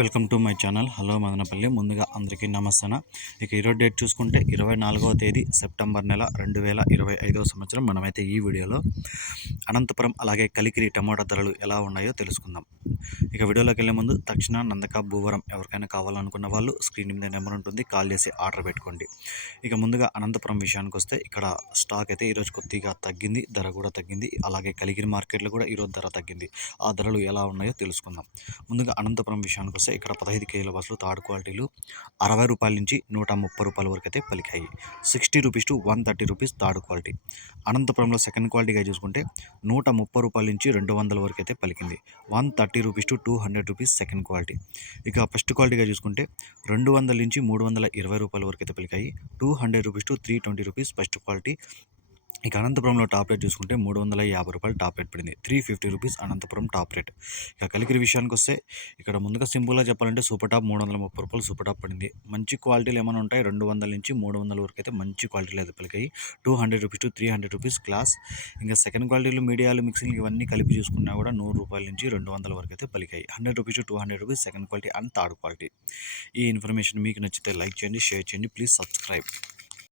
Welcome to my channel. Hello Madanapalle. ముందుగా అందరికీ నమస్తన. ఇక ఈరోజు డేట్ చూసుకుంటే ఇరవై నాలుగవ తేదీ సెప్టెంబర్ నెల రెండు వేల ఇరవై ఐదవ సంవత్సరం. మనమైతే ఈ వీడియోలో అనంతపురం అలాగే కలికిరి టమాటా ధరలు ఎలా ఉన్నాయో తెలుసుకుందాం. ఇక వీడియోలోకి వెళ్ళే ముందు తక్షణ నందక భూవరం ఎవరికైనా కావాలనుకున్న వాళ్ళు స్క్రీన్ మీద నెంబర్ ఉంటుంది కాల్ చేసి ఆర్డర్ పెట్టుకోండి. ఇక ముందుగా అనంతపురం విషయానికి వస్తే ఇక్కడ స్టాక్ అయితే ఈరోజు కొద్దిగా తగ్గింది ధర కూడా తగ్గింది. అలాగే కలిగిరి మార్కెట్లో కూడా ఈరోజు ధర తగ్గింది. ఆ ధరలు ఎలా ఉన్నాయో తెలుసుకుందాం. ముందుగా అనంతపురం విషయానికి వస్తే ఇక్కడ పదహైదు కేజీల బస్సులు థర్డ్ క్వాలిటీలు అరవై రూపాయల నుంచి నూట ముప్పై రూపాయల వరకు అయితే పలికాయి. Sixty rupees to one thirty rupees third quality అనంతపురంలో సెకండ్ క్వాలిటీగా చూసుకుంటే నూట ముప్పై రూపాయల నుంచి రెండు వందల వరకు అయితే పలికింది. One thirty rupees to two hundred rupees second quality ఇక ఫస్ట్ క్వాలిటీగా చూసుకుంటే రెండు వందల నుంచి మూడు వందల ఇరవై రూపాయల వరకు అయితే పలికాయి. Two hundred rupees to three twenty rupees first quality ఇక అనంతపురంలో టాప్ రేట్ చూసుకుంటే మూడు వందల యాభై రూపాయలు టాప్ రేట్ పడింది. Three fifty rupees Anantapur top rate. ఇక కలికిరి విషయానికి వస్తే ఇక్కడ ముందుగా సింపుల్గా చెప్పాలంటే సూపర్ టాప్ మూడు వందల ముప్పై రూపాయలు సూపర్ టాప్ పడింది. మంచి క్వాలిటీలు ఏమైనా ఉంటాయి? రెండు వందల నుంచి మూడు వందల వరకు అయితే మంచి క్వాలిటీలు అయితే పలికాయి. Two hundred rupees to three hundred rupees class. ఇంకా సెకండ్ క్వాలిటీలు మీడియాలు మిక్సింగ్ ఇవన్నీ కలిపి చూసుకున్నా కూడా నూరు రూపాయల నుంచి రెండు వందల వరకు అయితే పలికాయి. Hundred rupees to two hundred rupees second quality and third quality. ఈ ఇన్ఫర్మేషన్ మీకు నచ్చితే లైక్ చేయండి షేర్ చేయండి. Please subscribe.